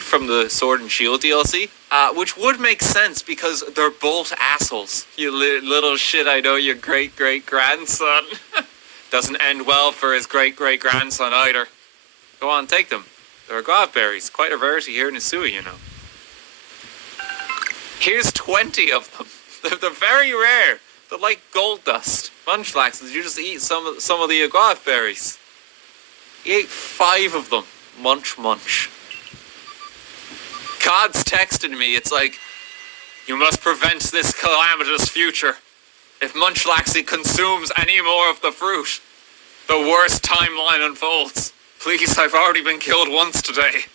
from the Sword and Shield DLC, which would make sense because they're both assholes. You little shit, I know your great-great-grandson. Doesn't end well for his great-great-grandson either. Go on, take them. They're guava berries. Quite a rarity here in Isui, you know. Here's 20 of them. They're very rare. They're like gold dust. Munchlaxes, you just eat some of the guava berries. He ate 5 of them. Munch. God's texting me. It's like, you must prevent this calamitous future. If Munchlaxy consumes any more of the fruit, the worst timeline unfolds. Please, I've already been killed once today.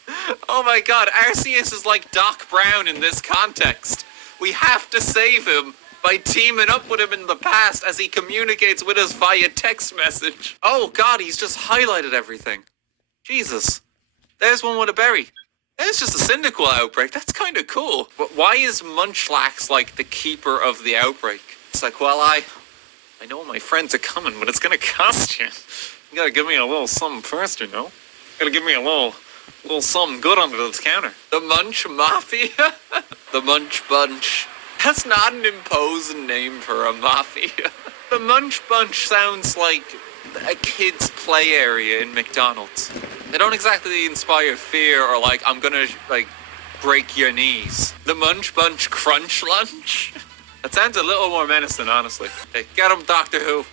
Oh my god, Arceus is like Doc Brown in this context. We have to save him by teaming up with him in the past as he communicates with us via text message. Oh god, he's just highlighted everything. Jesus. There's one with a berry. There's just a Cyndaquil outbreak. That's kind of cool. But why is Munchlax like the keeper of the outbreak? It's like, well, I know my friends are coming, but it's gonna cost you. You gotta give me a little something first, you know? You gotta give me a little something good under the counter. The Munch Mafia? The Munch Bunch. That's not an imposing name for a mafia. The Munch Bunch sounds like a kid's play area in McDonald's. They don't exactly inspire fear or like, I'm gonna like break your knees. The Munch Bunch Crunch Lunch? That sounds a little more menacing, honestly. Hey, get him, Doctor Who.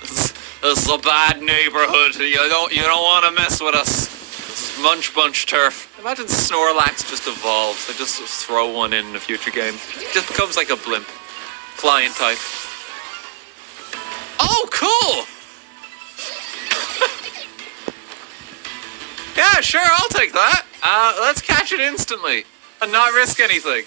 This is a bad neighborhood. You don't want to mess with us. This is Munch Bunch turf. Imagine Snorlax just evolves. They just throw one in a future game. It just becomes like a blimp. Flying type. Oh, cool! Yeah, sure, I'll take that. Let's catch it instantly and not risk anything.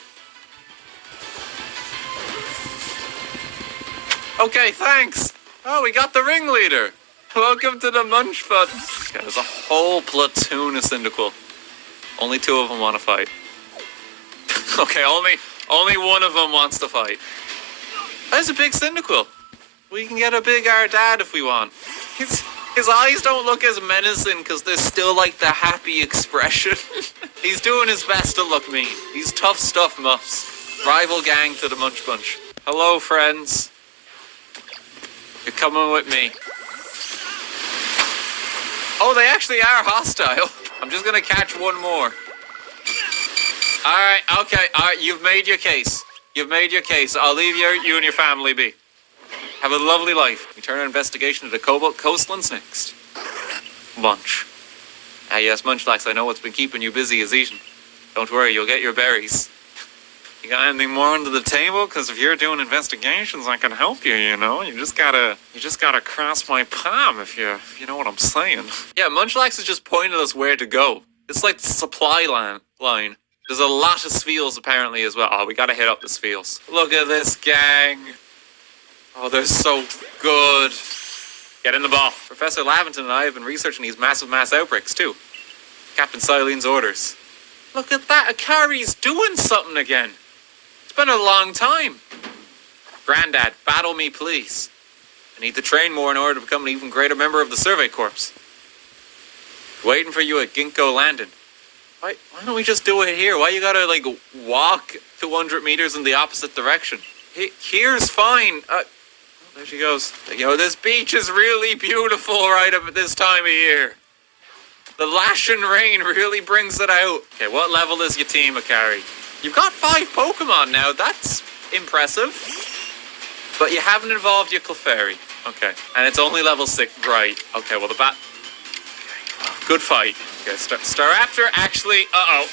Okay, thanks. Oh, we got the ringleader. Welcome to the Munch Fun. Okay, there's a whole platoon of Cyndaquil. Only 2 of them want to fight. Okay, only one of them wants to fight. There's a big Cyndaquil. We can get a big Ardad if we want. His eyes don't look as menacing because there's still like the happy expression. He's doing his best to look mean. He's tough stuff, Muffs. Rival gang to the Munch Bunch. Hello, friends. You're coming with me. Oh, they actually are hostile. I'm just gonna catch one more. Alright, okay, alright, you've made your case. You've made your case. I'll leave you and your family be. Have a lovely life. We turn our investigation to the Cobalt Coastlands next. Munch. Ah yes, Munchlax, I know what's been keeping you busy is eating. Don't worry, you'll get your berries. You got anything more under the table? Because if you're doing investigations, I can help you, you know? You just gotta cross my palm if you know what I'm saying. Yeah, Munchlax is just pointing us where to go. It's like the supply line. There's a lot of Spheals apparently as well. Oh, we gotta hit up the Spheals. Look at this gang. Oh, they're so good. Get in the ball. Professor Laventon and I have been researching these massive mass outbreaks too. Captain Silene's orders. Look at that, Akari's doing something again. It's been a long time. Grandad, battle me please. I need to train more in order to become an even greater member of the Survey Corps. Waiting for you at Ginkgo Landing. Why don't we just do it here? Why you gotta, like, walk 200 meters in the opposite direction? Here's fine. There she goes. You know, this beach is really beautiful right up at this time of year. The lashing rain really brings it out. Okay, what level is your team, Akari? You've got 5 Pokemon now. That's impressive. But you haven't evolved your Clefairy. Okay. And it's only level 6. Right. Okay, well, the bat... Okay. Oh, good fight. Okay, Staraptor actually... Uh-oh.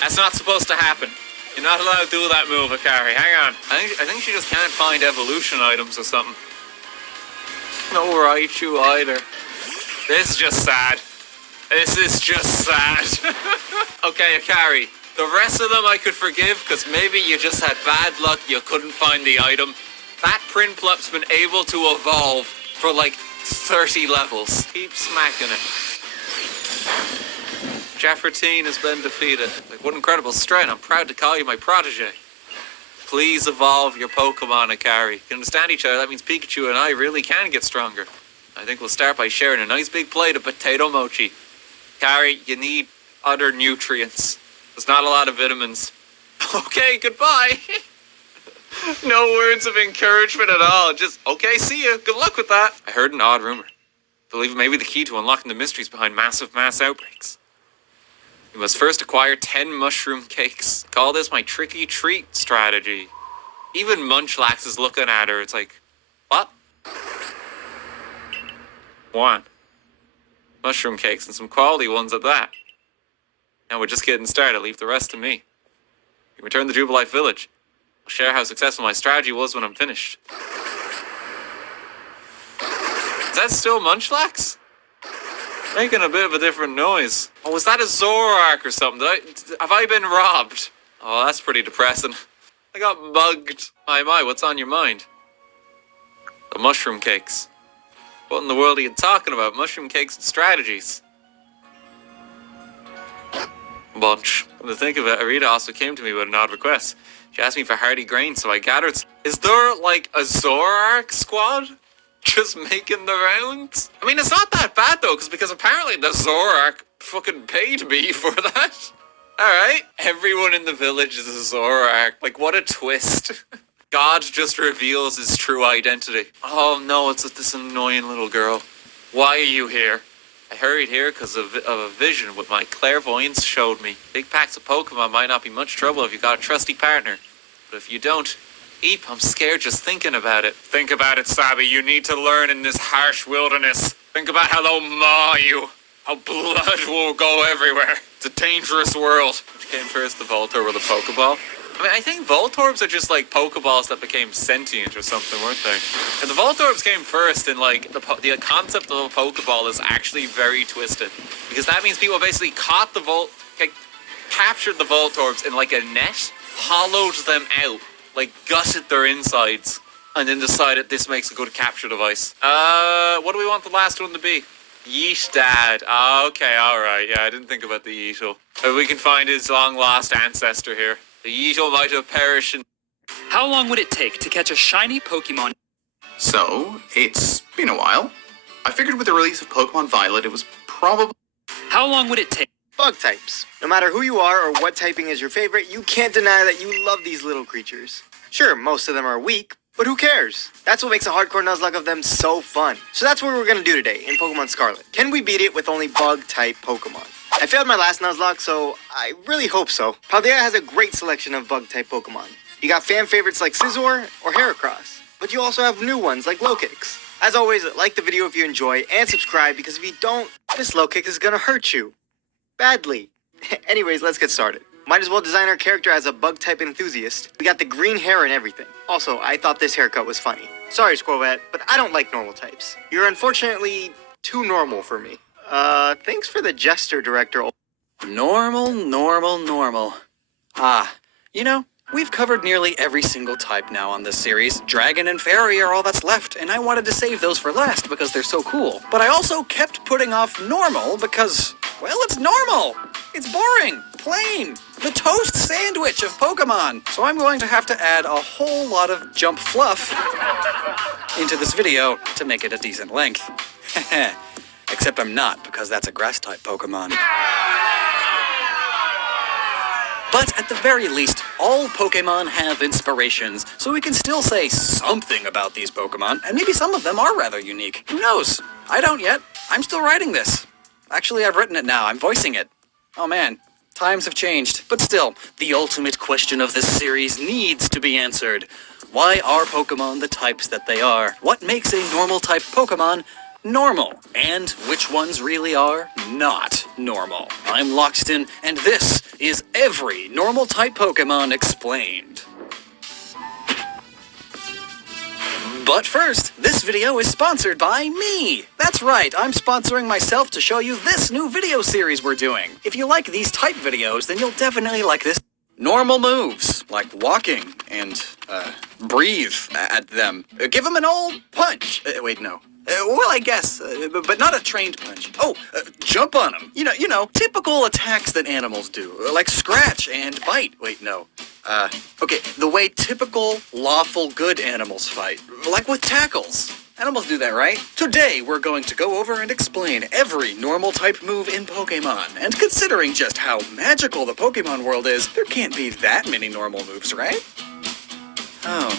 That's not supposed to happen. You're not allowed to do that move, Akari. Hang on. I think she just can't find evolution items or something. No Raichu either. This is just sad. This is just sad. Okay, Akari. The rest of them I could forgive because maybe you just had bad luck, you couldn't find the item. That Prinplup's been able to evolve for like 30 levels. Keep smacking it. Jaffertine has been defeated. Like, what incredible strength. I'm proud to call you my protege. Please evolve your Pokemon, Akari. You can understand each other. That means Pikachu and I really can get stronger. I think we'll start by sharing a nice big plate of potato mochi. Akari, you need other nutrients. There's not a lot of vitamins. Okay, goodbye. No words of encouragement at all. Just, okay, see ya. Good luck with that. I heard an odd rumor. Believe it may be the key to unlocking the mysteries behind massive mass outbreaks. You must first acquire 10 mushroom cakes. Call this my tricky treat strategy. Even Munchlax is looking at her. It's like, what? 1. Mushroom cakes, and some quality ones at that. Now we're just getting started. Leave the rest to me. You return to Jubilife Village. I'll share how successful my strategy was when I'm finished. Is that still Munchlax? Making a bit of a different noise. Oh, was that a Zoroark or something? Have I been robbed? Oh, that's pretty depressing. I got mugged. My, what's on your mind? The mushroom cakes. What in the world are you talking about? Mushroom cakes and strategies. Bunch. Come to think of it, Arita also came to me with an odd request. She asked me for hardy grain, so I gathered. Is there, like, a Zoroark squad? Just making the rounds? I mean, it's not that bad, though, because apparently the Zoroark fucking paid me for that. Alright. Everyone in the village is a Zoroark. Like, what a twist. God just reveals his true identity. Oh no, it's this annoying little girl. Why are you here? I hurried here because of a vision what my clairvoyance showed me. Big packs of Pokemon might not be much trouble if you got a trusty partner. But if you don't, Eep, I'm scared just thinking about it. Think about it, Sabi. You need to learn in this harsh wilderness. Think about how they'll maw you. How blood will go everywhere. It's a dangerous world. Which came first, the Voltorb or the Pokeball? I mean, I think Voltorbs are just like Pokeballs that became sentient or something, weren't they? And the Voltorbs came first, and like the concept of a Pokeball is actually very twisted, because that means people basically caught the captured the Voltorbs in like a net, hollowed them out, like gutted their insides, and then decided this makes a good capture device. What do we want the last one to be? Yeesh Dad. Okay, alright. Yeah, I didn't think about the Yeetle. We can find his long-lost ancestor here. The Yeetle might have perished in... How long would it take to catch a shiny Pokemon? So, it's been a while. I figured with the release of Pokemon Violet, it was probably... How long would it take? Bug types. No matter who you are or what typing is your favorite, you can't deny that you love these little creatures. Sure, most of them are weak, but who cares? That's what makes a hardcore Nuzlocke of them so fun. So that's what we're gonna do today in Pokemon Scarlet. Can we beat it with only bug-type Pokemon? I failed my last Nuzlocke, so I really hope so. Paldea has a great selection of bug-type Pokemon. You got fan favorites like Scizor or Heracross, but you also have new ones like Lowkicks. As always, like the video if you enjoy, and subscribe, because if you don't, this Lowkick is gonna hurt you. Badly. Anyways, let's get started. Might as well design our character as a bug-type enthusiast. We got the green hair and everything. Also, I thought this haircut was funny. Sorry, Squirrelette, but I don't like normal types. You're unfortunately too normal for me. Thanks for the gesture, Director. Normal. You know, we've covered nearly every single type now on this series. Dragon and Fairy are all that's left, and I wanted to save those for last because they're so cool. But I also kept putting off normal because, well, it's normal. It's boring, plain, the toast sandwich of Pokemon. So I'm going to have to add a whole lot of jump fluff into this video to make it a decent length. Except I'm not, because that's a grass-type Pokemon. But at the very least, all Pokemon have inspirations, so we can still say something about these Pokemon, and maybe some of them are rather unique. Who knows? I don't yet. I'm still writing this. Actually, I've written it now. I'm voicing it. Oh man, times have changed. But still, the ultimate question of this series needs to be answered. Why are Pokemon the types that they are? What makes a normal type Pokemon normal? And which ones really are not normal? I'm Loxton, and this is every normal type Pokemon explained. But first, this video is sponsored by me. That's right, I'm sponsoring myself to show you this new video series we're doing. If you like these type videos, then you'll definitely like this. Normal moves, like walking and, breathe at them. Give them an old punch. Wait, no. Well, I guess, but not a trained punch. Oh, jump on them. You know, typical attacks that animals do, like scratch and bite. Wait, no. Okay, the way typical, lawful, good animals fight, like with tackles. Animals do that, right? Today, we're going to go over and explain every normal type move in Pokemon. And considering just how magical the Pokemon world is, there can't be that many normal moves, right? Oh.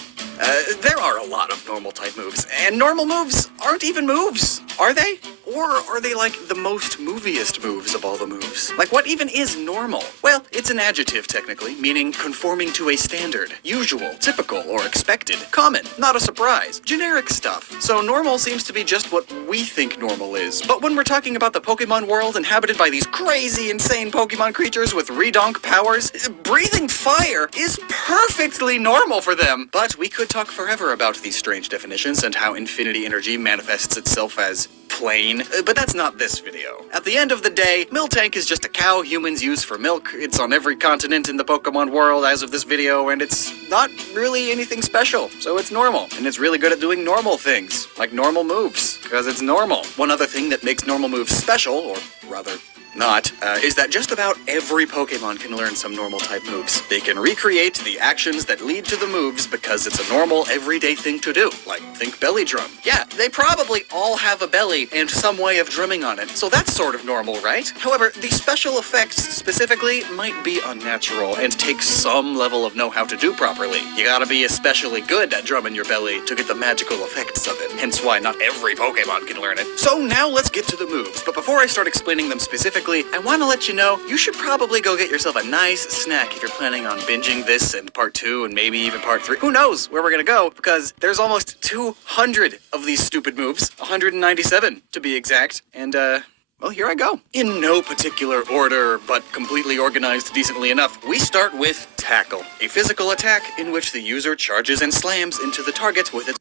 There are a lot of normal type moves, and normal moves aren't even moves, are they? Or are they like the most moviest moves of all the moves? Like, what even is normal? Well, it's an adjective technically, meaning conforming to a standard, usual, typical, or expected, common, not a surprise, generic stuff. So normal seems to be just what we think normal is. But when we're talking about the Pokemon world inhabited by these crazy, insane Pokemon creatures with redonk powers, breathing fire is perfectly normal for them. But we could talk forever about these strange definitions and how infinity energy manifests itself as plain, but that's not this video. At the end of the day, Miltank is just a cow humans use for milk. It's on every continent in the Pokemon world as of this video, and it's not really anything special, so it's normal. And it's really good at doing normal things, like normal moves, because it's normal. One other thing that makes normal moves special, or rather not, is that just about every Pokemon can learn some normal type moves. They can recreate the actions that lead to the moves because it's a normal, everyday thing to do. Like, think belly drum. Yeah, they probably all have a belly and some way of drumming on it, so that's sort of normal, right? However, the special effects specifically might be unnatural and take some level of know-how to do properly. You gotta be especially good at drumming your belly to get the magical effects of it, hence why not every Pokemon can learn it. So now let's get to the moves, but before I start explaining them specifically, I want to let you know, you should probably go get yourself a nice snack if you're planning on binging this and part 2 and maybe even part 3. Who knows where we're gonna go, because there's almost 200 of these stupid moves, 197 to be exact, and well, here I go. In no particular order, but completely organized decently enough, we start with Tackle, a physical attack in which the user charges and slams into the target with its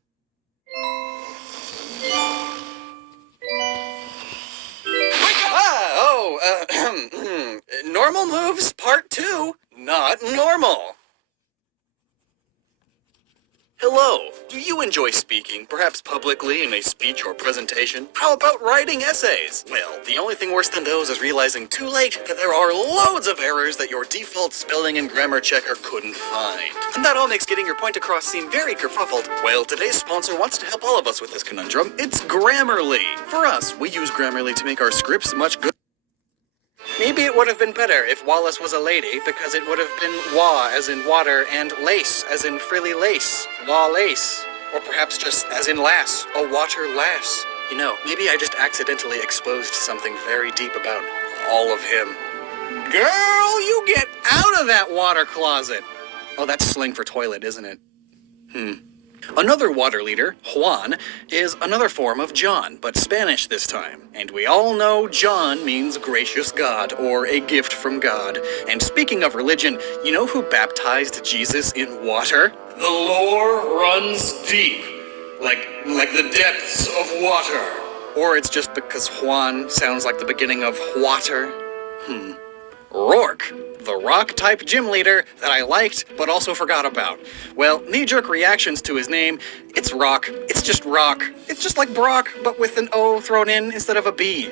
normal moves, part 2, not normal. Hello. Do you enjoy speaking, perhaps publicly in a speech or presentation? How about writing essays? Well, the only thing worse than those is realizing too late that there are loads of errors that your default spelling and grammar checker couldn't find. And that all makes getting your point across seem very kerfuffled. Well, today's sponsor wants to help all of us with this conundrum. It's Grammarly. For us, we use Grammarly to make our scripts much good. Maybe it would have been better if Wallace was a lady, because it would have been wa as in water and lace as in frilly lace. Wa lace. Or perhaps just as in lass, a water lass. You know, maybe I just accidentally exposed something very deep about all of him. Girl, you get out of that water closet! Oh, that's slang for toilet, isn't it? Another water leader, Juan, is another form of John, but Spanish this time. And we all know John means gracious God, or a gift from God. And speaking of religion, you know who baptized Jesus in water? The lore runs deep, like the depths of water. Or it's just because Juan sounds like the beginning of water? Rourke, the rock-type gym leader that I liked but also forgot about. Well, knee-jerk reactions to his name, it's Rock. It's just Rock. It's just like Brock, but with an O thrown in instead of a B.